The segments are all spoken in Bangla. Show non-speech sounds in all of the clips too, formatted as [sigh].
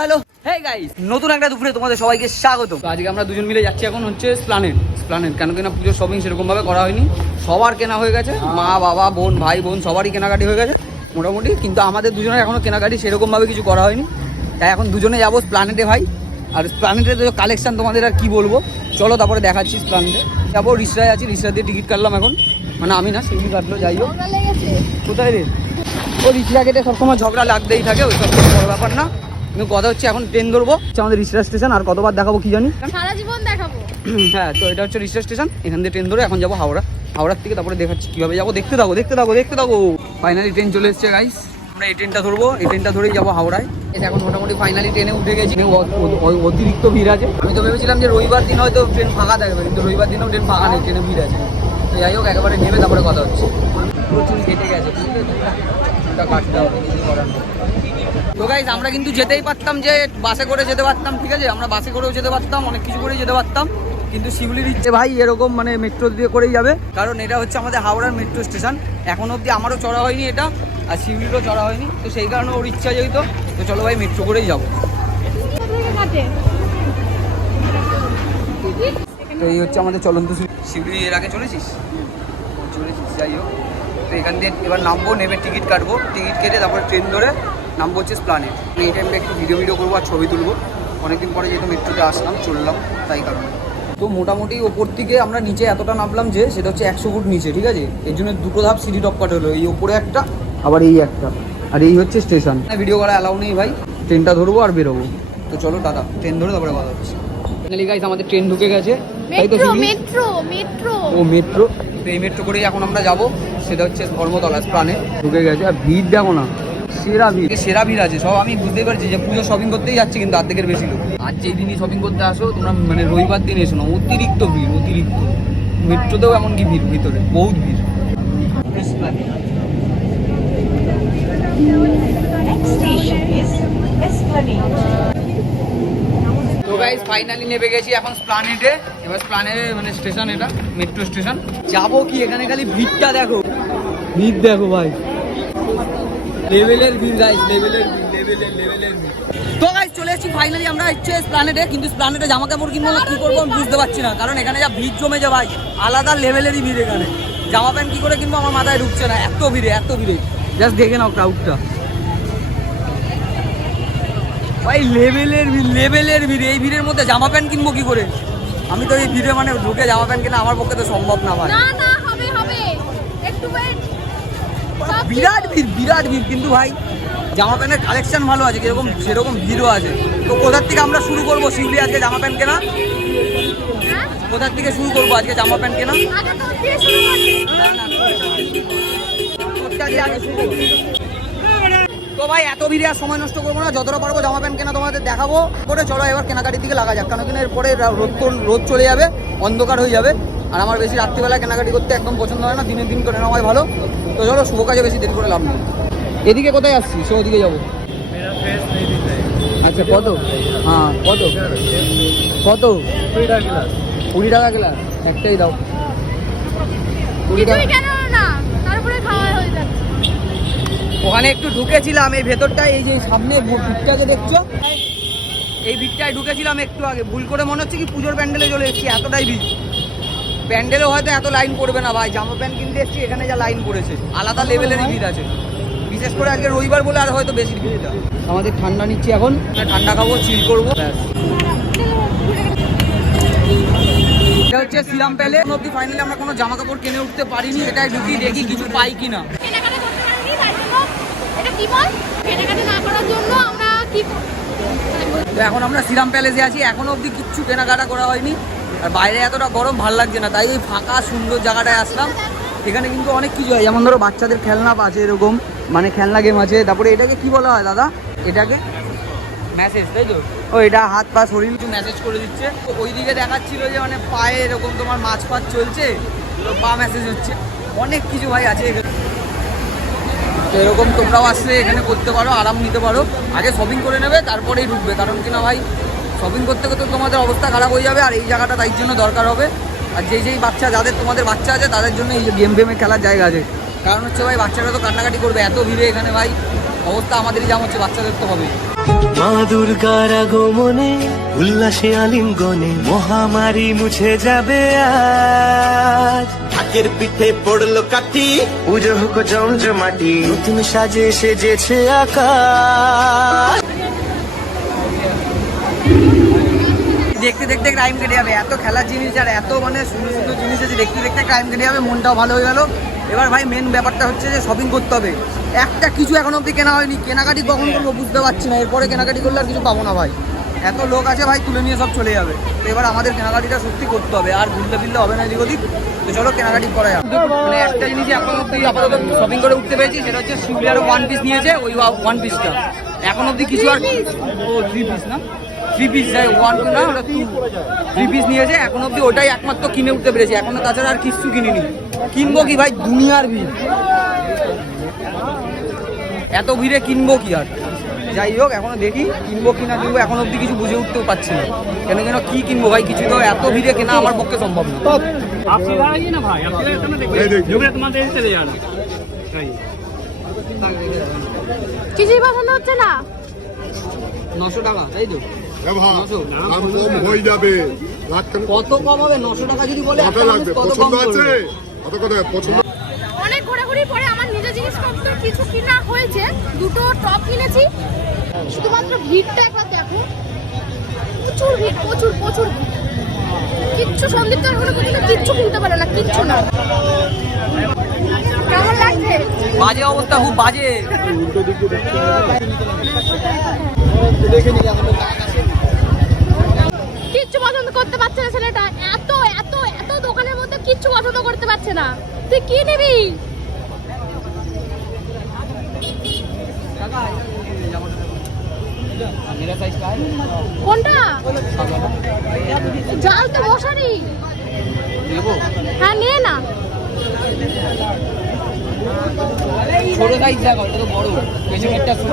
হ্যালো। হে গাইস নতুন একটা দুপুরে তোমাদের সবাইকে স্বাগত আজকে আমরা দুজন মিলে যাচ্ছি এখন হচ্ছে স্প্লানেট স্প্লানেট কেন কেনা পুজোর শপিং সেরকম ভাবে করা হয়নি। সবার কেনা হয়ে গেছে। মা বাবা বোন ভাই বোন সবারই কেনাকাটি হয়ে গেছে মোটামুটি। কিন্তু আমাদের দুজনের এখনও কেনাকাটি সেরকম ভাবে কিছু করা হয়নি। তাই এখন দুজনে যাব স্প্লানেটে ভাই। আর স্প্লানেটের কালেকশন তোমাদের আর কি বলব? চলো তারপরে দেখাচ্ছি স্প্লানেটে যাব রিসরায় আছি রিসরা দিয়ে টিকিট কাটলাম এখন। মানে আমি না সেগুলি কাটলো যাই হোক। কোথায় রে? ও রিচরা কেটে সবসময় ঝগড়া লাগতেই থাকে ওই সব বড় ব্যাপার না। কিন্তু কথা হচ্ছে এখন ট্রেন ধরবো। আমাদের রিচরা স্টেশন আর কতবার দেখাবো কি জানি? সারা জীবন দেখাবো। [clears throat] হ্যাঁ তো এটা হচ্ছে রিচরা স্টেশন এখান থেকে ট্রেন ধরে এখন যাব হাওড়া। হাওড়ার থেকে তারপরে দেখাচ্ছি কীভাবে যাব। দেখতে থাকো দেখতে থাকো দেখতে থাকো। ফাইনালি ট্রেন চলে এসছে গাইস আমরা এই ট্রেনটা ধরবো এই ট্রেনটা ধরেই যাব হাওড়ায়। যে এখন মোটামুটি ফাইনালি ট্রেনে উঠে গেছি। অতিরিক্ত ভিড় আছে। আমি তো ভেবেছিলাম যে রবিবার দিন হয়তো ট্রেন ফাঁকা থাকবে কিন্তু রবিবার দিনেও ট্রেন ফাঁকা নেই ট্রেনে ভিড় আছে। তো যাই হোক একেবারে নেমে তারপরে কথা হচ্ছে। প্রচুর কেটে গেছে কাটতে হবে কিছু করার। তো গাইজ আমরা কিন্তু যেতেই পারতাম যে বাসে করে যেতে পারতাম, ঠিক আছে? আমরা বাসে করেও যেতে পারতাম, অনেক কিছু করেই যেতে পারতাম, কিন্তু শিউলির ইচ্ছে ভাই, এরকম মানে মেট্রো দিয়ে করেই যাবে। কারণ এটা হচ্ছে আমাদের হাওড়ার মেট্রো স্টেশন এখন অবধি আমারও চড়া হয়নি এটা, আর শিউলিরও চড়া হয়নি, তো সেই কারণে ওর ইচ্ছা যেহেতু তো চলো ভাই মেট্রো করেই যাব। তো এই হচ্ছে আমাদের চলন্ত শিউলি এর আগে চলেছিস? চলেছিস, যাই হোক। তো এখান দিয়ে এবার নামবো নেমে টিকিট কাটবো। টিকিট কেটে তারপরে ট্রেন ধরে নামবো হচ্ছে প্ল্যানেট এই টাইমটা একটু ভিডিও ভিডিও করব আর ছবি তুলবো। অনেকদিন পরে যেহেতু মেট্রোতে আসলাম চললাম তাই কারণে। তো মোটামুটি ওপর থেকে আমরা নিচে এতটা নামলাম যে সেটা হচ্ছে একশো ফুট নিচে ঠিক আছে? এর জন্য দুটো ধাপ সিঁড়ি টপ কাট হলো এই ওপরে একটা আবার এই একটা। আর এই হচ্ছে স্টেশন ভিডিও করা অ্যালাউ নেই ভাই। ট্রেনটা ধরবো আর বেরোবো। তো চলো টাটা। ট্রেন ধরে তারপরে কথা হচ্ছে ফাইনালি গাইস আমাদের ট্রেন ঢুকে গেছে। তাই তো মেট্রো মেট্রো ও মেট্রো তো এই মেট্রো করেই এখন আমরা যাব। সেটা হচ্ছে ধর্মতলা প্রাণে ঢুকে গেছে। আর ভিড় দেখো না। সেরা ভিড়। সেরা ভিড় আছে সব আমি বুঝতেই পারছি যে পুজো শপিং করতেই যাচ্ছে কিন্তু অর্ধেকের বেশি লোক। আর যেই দিনই শপিং করতে আসো তোমরা মানে রবিবার দিন এসো না অতিরিক্ত ভিড় অতিরিক্ত। মেট্রোতেও এমনকি ভিড় ভিতরে বহুত ভিড়. তো গাইস ফাইনালি নেমে গেছি এখন স্প্লানেটে এবার স্প্লানেটে মানে স্টেশন এটা মেট্রো স্টেশন যাব কি? এখানে খালি ভিড়টা দেখো। ভিড় দেখো ভাই। লেভেলের ভিড় গাইস লেভেলের ভিড় লেভেলের লেভেলের ভিড় তো গাইস চলে এসেছি ফাইনালি আমরা হচ্ছে স্প্লানেটে কিন্তু স্প্লানেটে জামা কাপড় কিনবো না কি করব আমি বুঝতে পারছি না কারণ এখানে যা ভিড় জমেছে ভাই আলাদা লেভেলেরই ভিড় এখানে। জামা প্যান্ট কি করে কিনবো আমার মাথায় ঢুকছে না এত ভিড়ে এত ভিড়ে। জাস্ট দেখে নাও ক্রাউডটা ভাই লেভেলের ভিড় লেভেলের ভিড় এই ভিড়ের মধ্যে জামা প্যান্ট কিনবো কি করে? আমি তো এই ভিড়ে মানে ঢুকে জামা প্যান্ট কিনা আমার পক্ষে তো সম্ভব না ভাই। না না হবে হবে। একটু ওয়েট বিরাট ভিড় বিরাট ভিড়। কিন্তু ভাই, জামা প্যান্টের কালেকশন ভালো আছে যেরকম সেরকম ভিড়ও আছে। তো কোথার থেকে আমরা শুরু করব? শিউলি আজকে জামা প্যান্ট কেনা? কোথার থেকে শুরু করব আজকে জামা প্যান্ট কেনা? তো ভাই, এত ভিড়ে আর সময় নষ্ট করব না। যতটা পারব জামা প্যান্ট কেনা তোমাদের দেখাবো। করে চলো, এবার কেনাকাটির দিকে লাগা যাক। কারণ কিনা এরপরে রোদ রোদ চলে যাবে, অন্ধকার হয়ে যাবে। আর আমার বেশি রাত্রিবেলা কেনাকাটি করতে একদম পছন্দ হয় না দিনের দিন করে নেওয়াই ভালো। তো চলো শুভ কাজে বেশি দেরি করে লাভ নেই। এদিকে কোথায় আসছি সে ওদিকে যাব। আচ্ছা কত? হ্যাঁ কত? কত? কুড়ি টাকা গ্লাস একটাই দাও। কুড়ি টাকা। ওখানে একটু ঢুকেছিলাম এই ভেতরটায় এই যে সামনে ভিড়টাকে দেখছ? এই ভিড়টায় ঢুকেছিলাম একটু আগে। ভুল করে মনে হচ্ছে কি পুজোর প্যান্ডেলে চলে এসেছি এতটাই ভিড়। প্যান্ডেলেও হয়তো এত লাইন পড়বে না ভাই জামা প্যান্ট কিনতে এসেছি এখানে যা লাইন পড়েছে। আলাদা লেভেলেরই ভিড় আছে। বিশেষ করে আজকে রবিবার বলে আর হয়তো বেশি ভিড় আমাদের ঠান্ডা নিচ্ছি এখন। ঠান্ডা খাব চিল করব। ব্যাস। এটা হচ্ছে সিরাম প্যালে অব্দি ফাইনালি আমরা কোনো জামা কাপড় কিনে উঠতে পারিনি এটাই ঢুকি দেখি কিছু পাই কিনা। কেনাকাটা করতে পারিনি তার জন্য এটা কি না করার জন্য আমরা কি বল- তো এখন আমরা শ্রীরাম প্যালেসে আছি এখনও অবধি কিচ্ছু কেনাকাটা করা হয়নি। আর বাইরে এতটা গরম ভালো লাগছে না তাই এই ফাঁকা সুন্দর জায়গাটায় আসলাম। এখানে কিন্তু অনেক কিছু হয় যেমন ধরো বাচ্চাদের খেলনা আছে এরকম মানে খেলনা গেম আছে তারপরে এটাকে কি বলা হয় দাদা? এটাকে? মেসেজ তাই তো? ও এটা হাত পা শরীর। কিছু মেসেজ করে দিচ্ছে। তো ওইদিকে দেখাচ্ছিল যে মানে পায়ে এরকম তোমার মাছ ফাছ চলছে পা মেসেজ হচ্ছে। অনেক কিছু ভাই আছে এখানে। তো এরকম তোমরাও আসলে এখানে করতে পারো আরাম নিতে পারো। আগে শপিং করে নেবে তারপরেই ঢুকবে। কারণ কিনা ভাই শপিং করতে করতে তোমাদের অবস্থা খারাপ হয়ে যাবে আর এই জায়গাটা তাই জন্য দরকার হবে। আর যেই যেই বাচ্চা যাদের তোমাদের বাচ্চা আছে তাদের জন্য এই যে গেম ফেমে খেলার জায়গা আছে। কারণ হচ্ছে ভাই বাচ্চারা তো কান্নাকাটি করবে এত ভিড়ে এখানে ভাই। অবস্থা আমাদেরই যেমন হচ্ছে বাচ্চাদের তো হবে মা দুর্গার আগমনে উল্লাসে আলিঙ্গনে মহামারী মুছে যাবে আজ। ঢাকের পিঠে পড়ল কাঠি। পুজো হোক জমজমাটি নতুন সাজে সেজেছে আকাশ। দেখতে দেখতে ক্রাইম কেটে যাবে। এত খেলার জিনিস আর এত মানে সুন্দর সুন্দর জিনিস আছে, দেখতে দেখতে ক্রাইম কেটে যাবে, মনটাও ভালো হয়ে গেল। এবার ভাই মেন ব্যাপারটা হচ্ছে যে শপিং করতে হবে। একটা কিছু এখন অবধি কেনা হয়নি। কেনাকাটি কখন করব বুঝতে পারছি না। এরপরে কেনাকাটি করলে আর কিছু পাবো না ভাই। এত লোক আছে ভাই, তুলে নিয়ে সব চলে যাবে। তো এবার আমাদের কেনাকাটিটা সত্যি করতে হবে। আর ঘুরতে ফিরলে হবে না এদিক ওদিক। তো চলো কেনাকাটি করা যাবে মানে একটা জিনিস এখন অব্দি আপাতত শপিং করে উঠতে পেরেছি, সেটা হচ্ছে শিউলি আরও ওয়ান পিস নিয়েছে, ওই ওয়ান পিসটা এখন অব্দি কিছু আর ও থ্রি পিস না? থ্রি পিস যায় ওয়ান না ওটা টু থ্রি পিস নিয়েছে এখন অব্দি ওটাই একমাত্র কিনে উঠতে পেরেছি। এখনও তাছাড়া আর কিচ্ছু কিনিনি। কিনবো কি ভাই? দুনিয়ার ভিড়। এত ভিড়ে কিনবো কি আর? যাই হোক এখনও দেখি কিনবো কি না কিনবো এখন অব্দি কিছু বুঝে উঠতেও পারছি না। কেন কেন কি কিনবো ভাই? কিছু তো এত ভিড়ে কেনা আমার পক্ষে সম্ভব না। কিছুই পছন্দ হচ্ছে না। নশো টাকা তাই তো? হয়ে যাবে। কত কম হবে? নশো টাকা যদি বলে কত লাগবে পছন্দ আছে? কত কত? পছন্দ অনেক ঘোরাঘুরি পরে আমার নিজের জিনিসপত্র কিছু কিনা হয়েছে। দুটো টপ কিনেছি। শুধুমাত্র ভিড়টা একবার দেখো। প্রচুর ভিড় প্রচুর প্রচুর কিচ্ছু সন্দীপ এখনও পর্যন্ত কিচ্ছু কিনতে পারে না কিচ্ছু না। কেমন লাগছে? বাজে অবস্থা খুব বাজে। কিচ্ছু পছন্দ করতে পারছে না ছেলেটা। এত এত এত দোকানের মধ্যে কিচ্ছু পছন্দ করতে পারছে না। তুই কি নিবি? কোনটা? জাল তো মশারি হ্যাঁ নিয়ে না। ছোট সাইজ দেখো, এটা তো বড়। পেছনেরটা ছোট।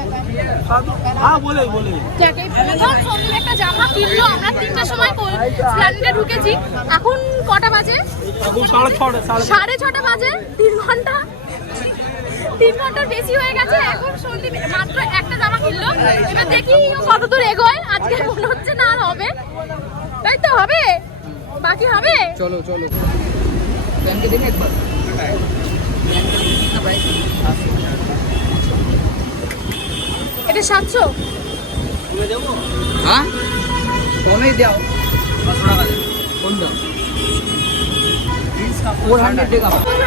একটা জামা কিনলো আমরা তিনটার সময় স্প্ল্যান্ডে ঢুকেছি। এখন কটা বাজে? সাড়ে ছটা বাজে তিন ঘণ্টা। তিন ঘণ্টার বেশি হয়ে গেছে এখন সন্দীপ একটা জামা কিনলো। দেখি কত দূর এগোয় আজকে মনে হচ্ছে না আর হবে। তাই তো হবে? বাকি হবে? চলো চলো। ব্যাংকে দিন একবার। এটা সাতশো? হ্যাঁ? কমে দাও।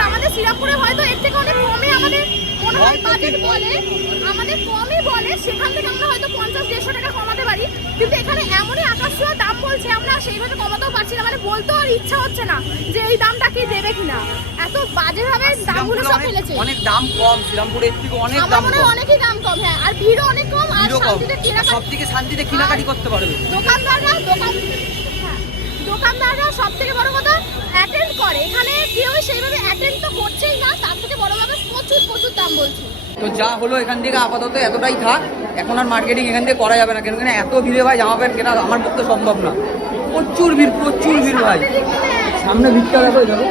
আমাদের শ্রীরামপুরে হয়তো এর থেকে অনেক কমে আমাদের মনে হয় বাজেট বলে আমাদের কমই বলে সেখান থেকে আমরা হয়তো পঞ্চাশ দেড়শো টাকা কমাতে পারি। কিন্তু এখানে এমনই আকাশ ছোঁয়া দাম বলছে আমরা সেইভাবে কমাতেও পারছি না। মানে বলতেও আর ইচ্ছা হচ্ছে না যে এই দামটা কি দেবে কিনা। এত বাজে ভাবে দামগুলো সব অনেক ফেলেছে। অনেক দাম কম। শ্রীরামপুরের থেকে অনেক দাম কম। অনেকই দাম কম হ্যাঁ। আর ভিড়ও অনেক কম আর ভিড়ও কম শান্তিতে কেনাকাটা সব থেকে শান্তিতে কেনাকাটি করতে পারবে? দোকানদাররা দোকান হ্যাঁ, দোকানদাররা সব থেকে বড় কথা অ্যাটেন্ড করে। এখানে কেউ সেইভাবে অ্যাটেন্ড তো করছেই না তার থেকে বড় কথা প্রচুর প্রচুর দাম বলছে। তো যা হলো এখান থেকে আপাতত এতটাই থাক। এখন আর মার্কেটিং এখান থেকে করা যাবে না কেন কেন এত ভিড়ে ভাই জামা প্যান্ট কেনা আমার পক্ষে সম্ভব না। প্রচুর ভিড় প্রচুর ভিড় ভাই। সামনে ভিড়টা দেখো দেখো।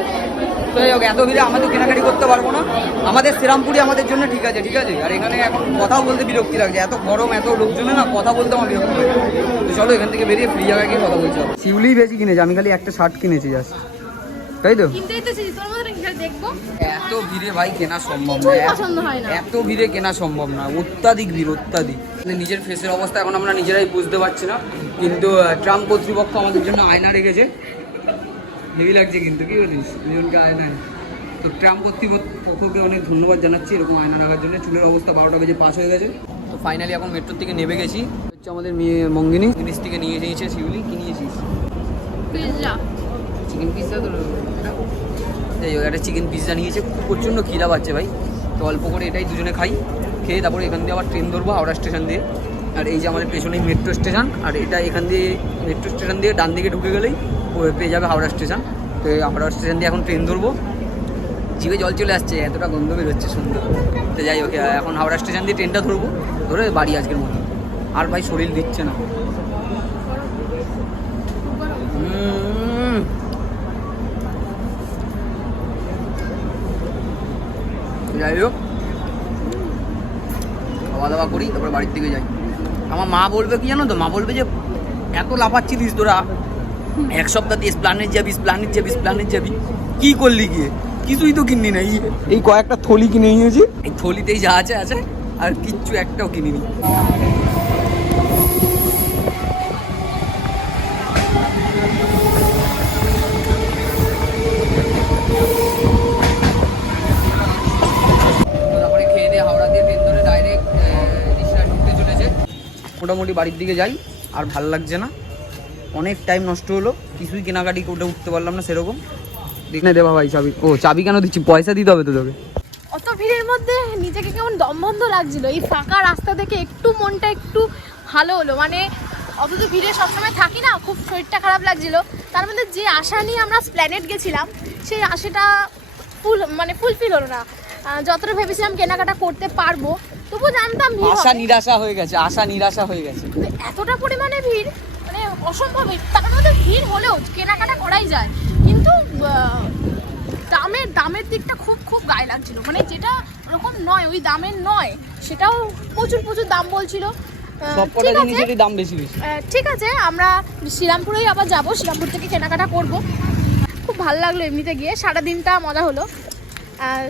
তো যাই হোক এত ভিড়ে আমাদের কেনাকাটি করতে পারব না। আমাদের শ্রীরামপুরি আমাদের জন্য ঠিক আছে ঠিক আছে? আর এখানে এখন কথা বলতে বিরক্তি লাগছে। এত গরম এত লোকজনে না কথা বলতে আমার বিরক্তি লাগে তো চলো এখান থেকে বেরিয়ে ফ্রি জায়গায় গিয়ে কথা বলছি। শিউলি বেশি কিনেছি আমি খালি একটা শার্ট কিনেছি জাস্ট তাই তো? তো এত ভিড়ে ভাই কেনা সম্ভব না। এত- হয় ভিড়ে কেনা সম্ভব না। অত্যাধিক ভিড় অত্যাধিক। মানে নিজের ফেসের অবস্থা এখন আমরা নিজেরাই বুঝতে পারছি না। কিন্তু ট্রাম্প কর্তৃপক্ষ আমাদের জন্য আয়না রেখেছে। হেভি লাগছে কিন্তু কী বলিস? দুজনকে আয়নায় তো ট্রাম্প কর্তৃপক্ষকে অনেক ধন্যবাদ জানাচ্ছি এরকম আয়না রাখার জন্য। চুলের অবস্থা বারোটা বেজে পাস হয়ে গেছে। তো ফাইনালি এখন মেট্রোর থেকে নেমে গেছি। হচ্ছে আমাদের মেয়ে মঙ্গিনী। জিনিস থেকে নিয়ে নিয়েছে শিউলি কি নিয়েছিস পিৎজা চিকেন পিৎজা তো যাই হোক একটা চিকেন পিৎজা নিয়েছে। খুব প্রচণ্ড খিদা পাচ্ছে ভাই। তো অল্প করে এটাই দুজনে খাই। খেয়ে তারপরে এখান দিয়ে আবার ট্রেন ধরবো হাওড়া স্টেশন দিয়ে। আর এই যে আমাদের পেছনেই মেট্রো স্টেশন আর এটা এখান দিয়ে মেট্রো স্টেশন দিয়ে ডান দিকে ঢুকে গেলেই পেয়ে যাবে হাওড়া স্টেশন। তো হাওড়া স্টেশন দিয়ে এখন ট্রেন ধরবো। জিভে জল চলে আসছে, এতটা গন্ধ বেরোচ্ছে সুন্দর তো যাই হোক এখন হাওড়া স্টেশন দিয়ে ট্রেনটা ধরবো, ধরে বাড়ি আজকের মতো। আর ভাই শরীর দিচ্ছে না। যাই হোক, খাওয়া দাওয়া করি, তারপরে বাড়ির দিকে যাই। আমার মা বলবে কি জানো তো? মা বলবে যে, এত লাফাচ্ছিলিস তোরা। এক সপ্তাহ দিয়ে স্প্লানেট যাবি স্প্লানেট যাবি স্প্লানেট যাবি। কি করলি গিয়ে? কিছুই তো কিনলি না ইয়ে। এই কয়েকটা থলি কিনে নিয়েছি। এই থলিতেই যা আছে আছে আর কিচ্ছু একটাও কিনিনি। তারপরে খেয়ে দিয়ে হাওড়া দিয়ে ধরে ডাইরেক্ট রিক্সায় ঢুকতে চলেছে। মোটামুটি বাড়ির দিকে যাই আর ভালো লাগছে না। অনেক টাইম নষ্ট হলো কিছুই কেনাকাটি করে উঠতে পারলাম না সেরকম। দেখ না দেবা ভাই চাবি। ও চাবি কেন দিচ্ছি? পয়সা দিতে হবে তো তোকে অত ভিড়ের মধ্যে নিজেকে কেমন দমবন্ধ লাগছিল। এই ফাঁকা রাস্তা থেকে একটু মনটা একটু ভালো হলো। মানে অত তো ভিড়ে সবসময় থাকি না খুব শরীরটা খারাপ লাগছিল। তার মধ্যে যে আশা নিয়ে আমরা প্ল্যানেট গেছিলাম সেই আশাটা ফুল মানে ফুলফিল হলো না। যতটা ভেবেছিলাম কেনাকাটা করতে পারব তবু জানতাম আশা নিরাশা হয়ে গেছে আশা নিরাশা হয়ে গেছে। কিন্তু এতটা পরিমাণে ভিড় অসম্ভব তার মধ্যে ভিড় হলেও কেনাকাটা করাই যায়। কিন্তু দামের দামের দিকটা খুব খুব গায়ে লাগছিল। মানে যেটা ওরকম নয় ওই দামের নয় সেটাও প্রচুর প্রচুর দাম বলছিল। দাম বেশি ঠিক আছে আমরা শ্রীরামপুরেই আবার যাব শ্রীরামপুর থেকে কেনাকাটা করব। খুব ভালো লাগল এমনিতে গিয়ে সারা দিনটা মজা হলো।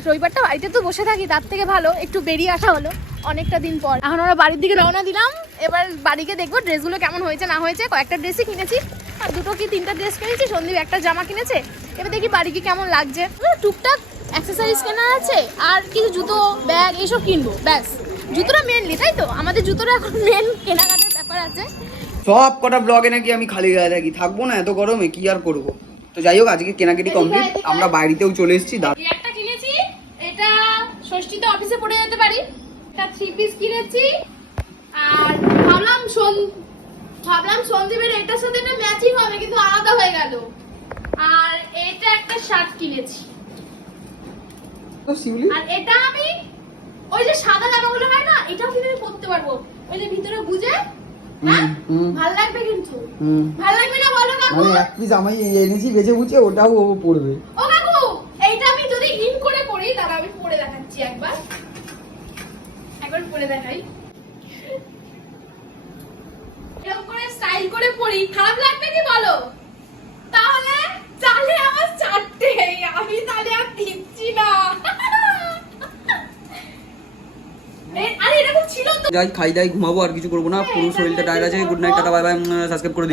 রবিবারটা বাড়িতে তো বসে থাকি তার থেকে ভালো একটু বেরিয়ে আসা হলো অনেকটা দিন পর। এখন আমরা বাড়ির দিকে রওনা দিলাম এবার বাড়িকে দেখব ড্রেসগুলো কেমন হয়েছে না হয়েছে। কয়েকটা ড্রেসই কিনেছি আর দুটো কি তিনটা ড্রেস কিনেছি সন্দীপ একটা জামা কিনেছে। এবার দেখি বাড়িকে কেমন লাগছে। টুকটাক অ্যাক্সেসরিজ কেনা আছে আর কিছু জুতো ব্যাগ এইসব কিনবো ব্যাস। জুতোটা মেনলি তাই তো? আমাদের জুতোটা এখন মেন কেনাকাটার ব্যাপার আছে। সব কটা ব্লগে নাকি আমি খালি গায়ে থাকি থাকব না এত গরমে কি আর করব? তো যাই হোক আজকে কেনাকাটি কমপ্লিট আমরা বাড়িতেও চলে এসেছি দাদা এটা ষষ্ঠীতে অফিসে পড়ে যেতে পারি। একটা থ্রি পিস কিনেছি। আর ভাবলাম ভাবলাম সন্দীপের এটার সাথে এটা ম্যাচিং হবে কিন্তু আলাদা হয়ে গেল। আর এটা একটা শার্ট কিনেছি। আর এটা আমি ওই যে সাদা জামাগুলো হয় না এটাও কিন্তু আমি পরতে পারব। ওই যে ভিতরে বুঝে হ্যাঁ? ভালো লাগবে কিন্তু। ভালো লাগবে না বলো কাকু? মানে এক পিস আমি এনেছি বেঁচে বুঝে ওটাও ও পড়বে ও কাকু এইটা আমি যদি ইন করে পড়ি তাহলে আমি পড়ে দেখাচ্ছি একবার একবার দেখাই। এরকম করে স্টাইল করে পড়ি খারাপ লাগবে কি বলো? তাহলে তাহলে আমার চারটে আমি তাহলে আর দিচ্ছি না। আরে এরকম ছিল তো। যাই খাই দাই ঘুমাবো আর কিছু করব না। পুরো শরীরটা টায়ার্ড আছে good night tata bye bye subscribe করে দিই